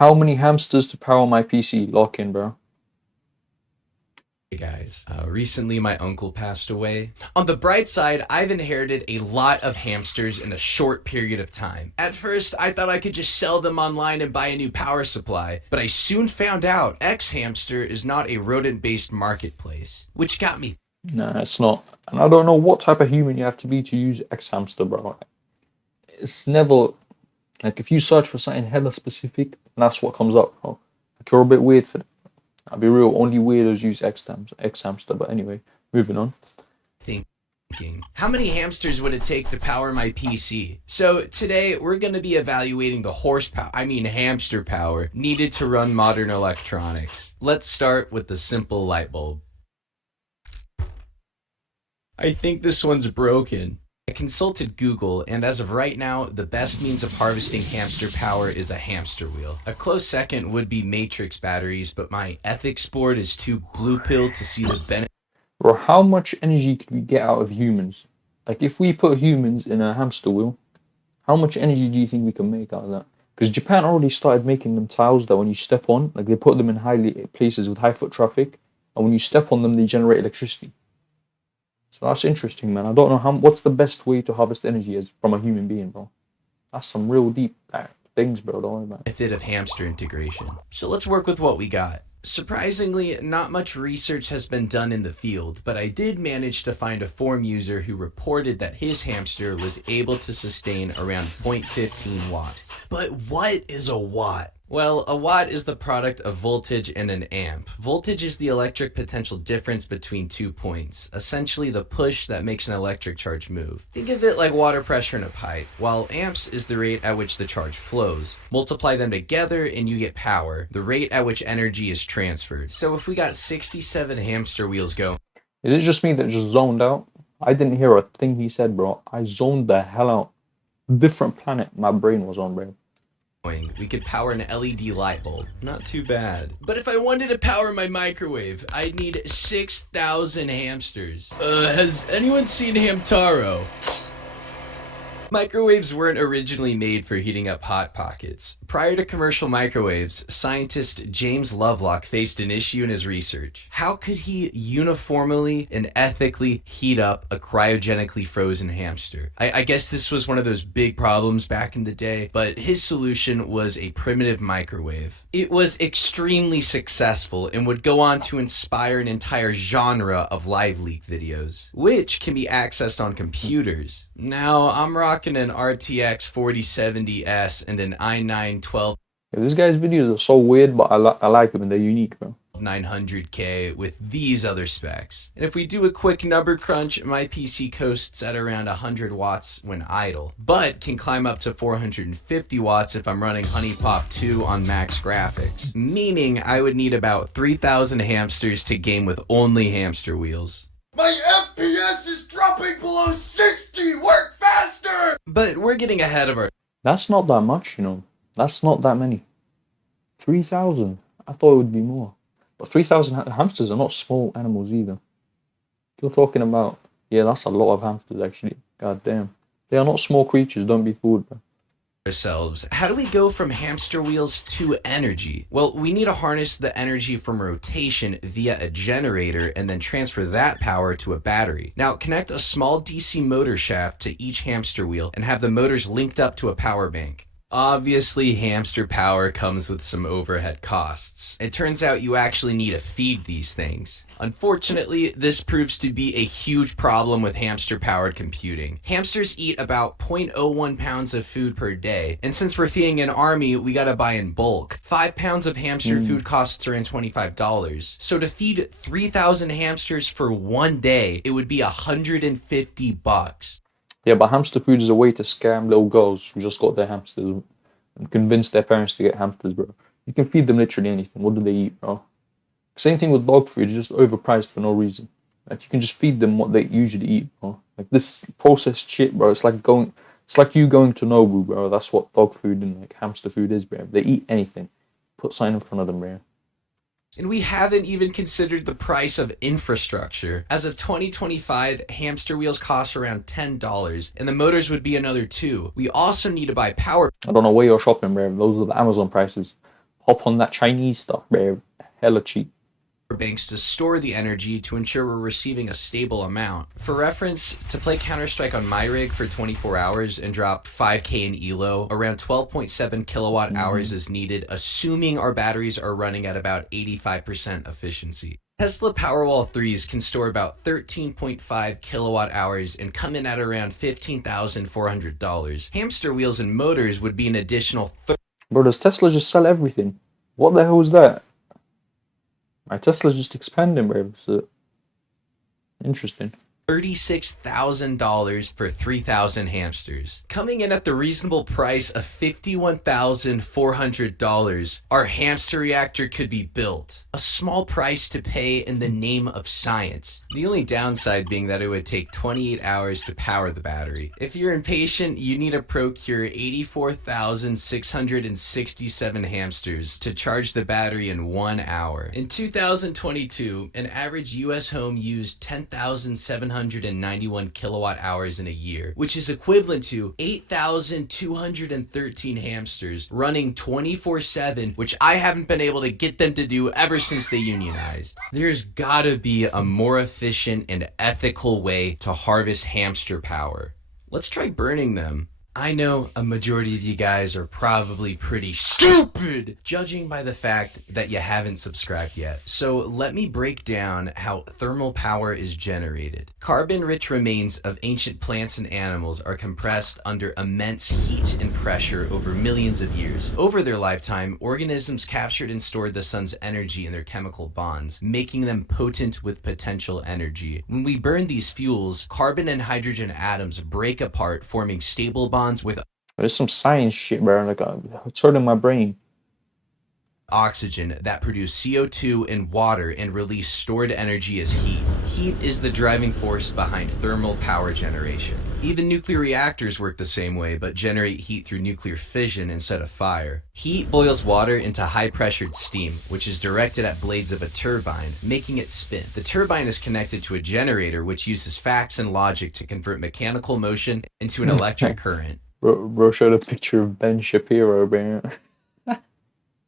How many hamsters to power my PC? Lock in, bro. Hey guys, recently my uncle passed away. On the bright side, I've inherited a lot of hamsters in a short period of time. At first, I thought I could just sell them online and buy a new power supply, but I soon found out X Hamster is not a rodent-based marketplace, which got me. Nah, it's not. And I don't know what type of human you have to be to use X hamster, bro. It's never like if you search for something hella specific, that's what comes up, bro. Like you're a bit weird for that. I'll be real, only weirdos use X hamster. But anyway, moving on. Thinking, how many hamsters would it take to power my PC? So today we're going to be evaluating the hamster power needed to run modern electronics. Let's start with the simple light bulb. I think this one's broken. I consulted Google, and as of right now, the best means of harvesting hamster power is a hamster wheel. A close second would be matrix batteries, but my ethics board is too blue-pilled to see the benefit. Bro, how much energy could we get out of humans? Like if we put humans in a hamster wheel, how much energy do you think we can make out of that? Because Japan already started making them tiles that when you step on, like they put them in highly places with high foot traffic, and when you step on them, they generate electricity. So that's interesting, man. I don't know what's the best way to harvest energy as from a human being, bro. That's some real deep things, bro. Don't worry about it. Benefit of hamster integration. So let's work with what we got. Surprisingly, not much research has been done in the field, but I did manage to find a forum user who reported that his hamster was able to sustain around 0.15 watts. But what is a watt? Well, a watt is the product of voltage and an amp. Voltage is the electric potential difference between 2 points, essentially the push that makes an electric charge move. Think of it like water pressure in a pipe, while amps is the rate at which the charge flows. Multiply them together and you get power, the rate at which energy is transferred. So if we got 67 hamster wheels going. Is it just me that just zoned out? I didn't hear a thing he said, bro. I zoned the hell out. Different planet my brain was on, bro. We could power an LED light bulb. Not too bad. But if I wanted to power my microwave, I'd need 6,000 hamsters. Has anyone seen Hamtaro? Microwaves weren't originally made for heating up Hot Pockets. Prior to commercial microwaves, scientist James Lovelock faced an issue in his research. How could he uniformly and ethically heat up a cryogenically frozen hamster? I guess this was one of those big problems back in the day, but his solution was a primitive microwave. It was extremely successful and would go on to inspire an entire genre of live leak videos, which can be accessed on computers. Now, I'm rocking an RTX 4070S and an i9-12 Yeah, this guy's videos are so weird, but I like them and they're unique, bro. 900K with these other specs. And if we do a quick number crunch, my PC coasts at around 100 watts when idle, but can climb up to 450 watts if I'm running HoneyPop 2 on max graphics, meaning I would need about 3,000 hamsters to game with only hamster wheels. My FPS is dropping below 60! Work faster! But we're getting ahead of our... That's not that much, you know. That's not that many. 3,000. I thought it would be more. But 3,000 hamsters are not small animals either. You're talking about... Yeah, that's a lot of hamsters, actually. God damn. They are not small creatures, don't be fooled, bro. Ourselves. How do we go from hamster wheels to energy? Well, we need to harness the energy from rotation via a generator and then transfer that power to a battery. Now, connect a small DC motor shaft to each hamster wheel and have the motors linked up to a power bank. Obviously, hamster power comes with some overhead costs. It turns out you actually need to feed these things. Unfortunately, this proves to be a huge problem with hamster-powered computing. Hamsters eat about 0.01 pounds of food per day, and since we're feeding an army, we gotta buy in bulk. 5 pounds of hamster food costs around $25. So to feed 3,000 hamsters for one day, it would be $150. Yeah, but hamster food is a way to scam little girls who just got their hamsters and convince their parents to get hamsters, bro. You can feed them literally anything. What do they eat, bro? Same thing with dog food, it's just overpriced for no reason. Like you can just feed them what they usually eat, bro. Like this processed shit, bro. It's like you going to Nobu, bro. That's what dog food and like hamster food is, bro. They eat anything. Put something in front of them, bro. And we haven't even considered the price of infrastructure. As of 2025, hamster wheels cost around $10, and the motors would be another $2. We also need to buy power. I don't know where you're shopping, bro. Those are the Amazon prices. hop on that Chinese stuff, bro. Hella cheap. banks to store the energy to ensure we're receiving a stable amount. For reference, to play Counter-Strike on my rig for 24 hours and drop 5k in ELO, around 12.7 kilowatt hours is needed, assuming our batteries are running at about 85% efficiency. Tesla Powerwall 3s can store about 13.5 kilowatt hours and come in at around $15,400. Hamster wheels and motors would be an additional Bro, does Tesla just sell everything? What the hell is that? My Tesla's just expanding, bro. So interesting. $36,000 for 3,000 hamsters. Coming in at the reasonable price of $51,400, our hamster reactor could be built. A small price to pay in the name of science. The only downside being that it would take 28 hours to power the battery. If you're impatient, you need to procure 84,667 hamsters to charge the battery in 1 hour. In 2022, an average US home used 10,791 kilowatt hours in a year, which is equivalent to 8,213 hamsters running 24/7, which I haven't been able to get them to do ever since they unionized. There's gotta be a more efficient and ethical way to harvest hamster power. Let's try burning them. I know a majority of you guys are probably pretty stupid, judging by the fact that you haven't subscribed yet. So let me break down how thermal power is generated. Carbon-rich remains of ancient plants and animals are compressed under immense heat and pressure over millions of years. Over their lifetime, organisms captured and stored the sun's energy in their chemical bonds, making them potent with potential energy. When we burn these fuels, carbon and hydrogen atoms break apart, forming stable bonds with There's some science shit, bro. Like it's hurting my brain. oxygen that produce CO2 and water and release stored energy as heat. Heat is the driving force behind thermal power generation. Even nuclear reactors work the same way, but generate heat through nuclear fission instead of fire. Heat boils water into high-pressured steam, which is directed at blades of a turbine, making it spin. The turbine is connected to a generator, which uses facts and logic to convert mechanical motion into an electric current. Bro showed a picture of Ben Shapiro, bro.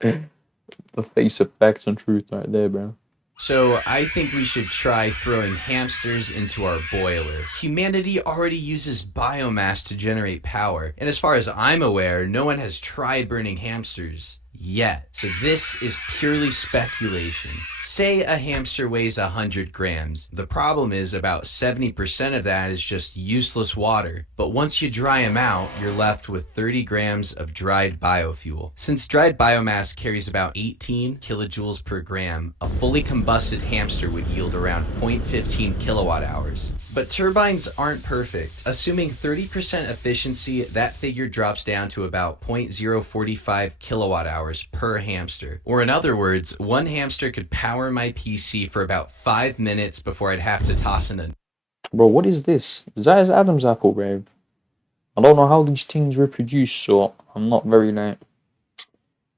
The face of facts and truth right there, bro. So I think we should try throwing hamsters into our boiler. Humanity already uses biomass to generate power, and as far as I'm aware, no one has tried burning hamsters yet. So this is purely speculation. Say a hamster weighs 100 grams. The problem is about 70% of that is just useless water. But once you dry them out, you're left with 30 grams of dried biofuel. Since dried biomass carries about 18 kilojoules per gram, a fully combusted hamster would yield around 0.15 kilowatt hours. But turbines aren't perfect. Assuming 30% efficiency, that figure drops down to about 0.045 kilowatt hours per hamster. Or in other words, one hamster could power my PC for about 5 minutes before I'd have to toss in a... Bro, what is this? Is that his Adam's apple, bro? I don't know how these things reproduce, so I'm not very like...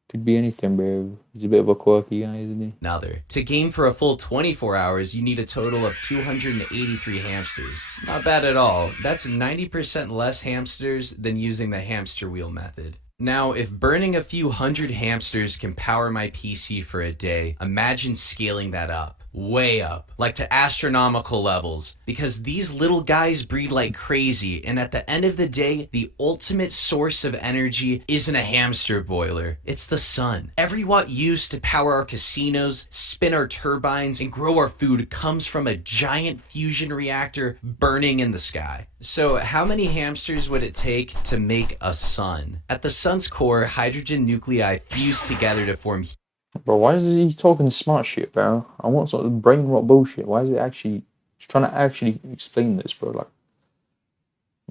Could be anything, bro. He's a bit of a quirky guy, isn't he? Another. To game for a full 24 hours, you need a total of 283 hamsters. Not bad at all. That's 90% less hamsters than using the hamster wheel method. Now, if burning a few hundred hamsters can power my PC for a day, imagine scaling that up. Way up, like to astronomical levels, because these little guys breed like crazy, and at the end of the day, the ultimate source of energy isn't a hamster boiler, it's the sun. Every watt used to power our casinos, spin our turbines, and grow our food comes from a giant fusion reactor burning in the sky. So how many hamsters would it take to make a sun? At the sun's core, hydrogen nuclei fuse together to form Bro, why is he talking smart shit, bro? I want sort of brain rot bullshit. Why is it actually... He's trying to actually explain this, bro. Like,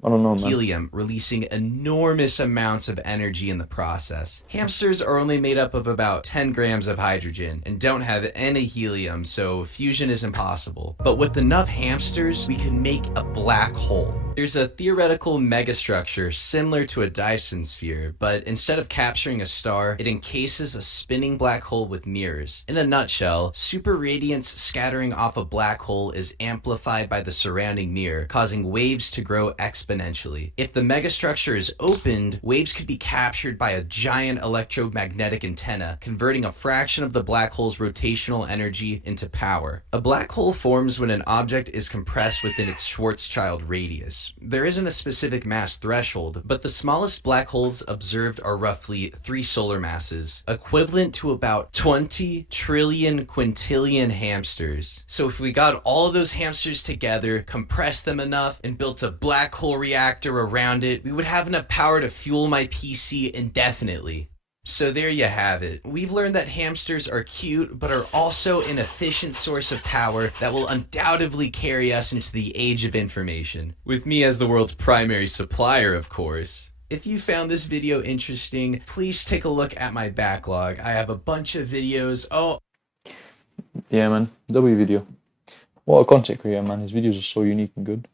I don't know, man. helium, releasing enormous amounts of energy in the process. Hamsters are only made up of about 10 grams of hydrogen and don't have any helium, so fusion is impossible. But with enough hamsters, we can make a black hole. There's a theoretical megastructure similar to a Dyson sphere, but instead of capturing a star, it encases a spinning black hole with mirrors. In a nutshell, super radiance scattering off a black hole is amplified by the surrounding mirror, causing waves to grow exponentially. If the megastructure is opened, waves could be captured by a giant electromagnetic antenna, converting a fraction of the black hole's rotational energy into power. A black hole forms when an object is compressed within its Schwarzschild radius. There isn't a specific mass threshold, but the smallest black holes observed are roughly 3 solar masses, equivalent to about 20 trillion quintillion hamsters. So if we got all of those hamsters together, compressed them enough, and built a black hole reactor around it, we would have enough power to fuel my PC indefinitely. So there you have it. We've learned that hamsters are cute, but are also an efficient source of power that will undoubtedly carry us into the age of information. With me as the world's primary supplier, of course. If you found this video interesting, please take a look at my backlog. I have a bunch of videos. Yeah, man. W video. What a content creator, man. His videos are so unique and good.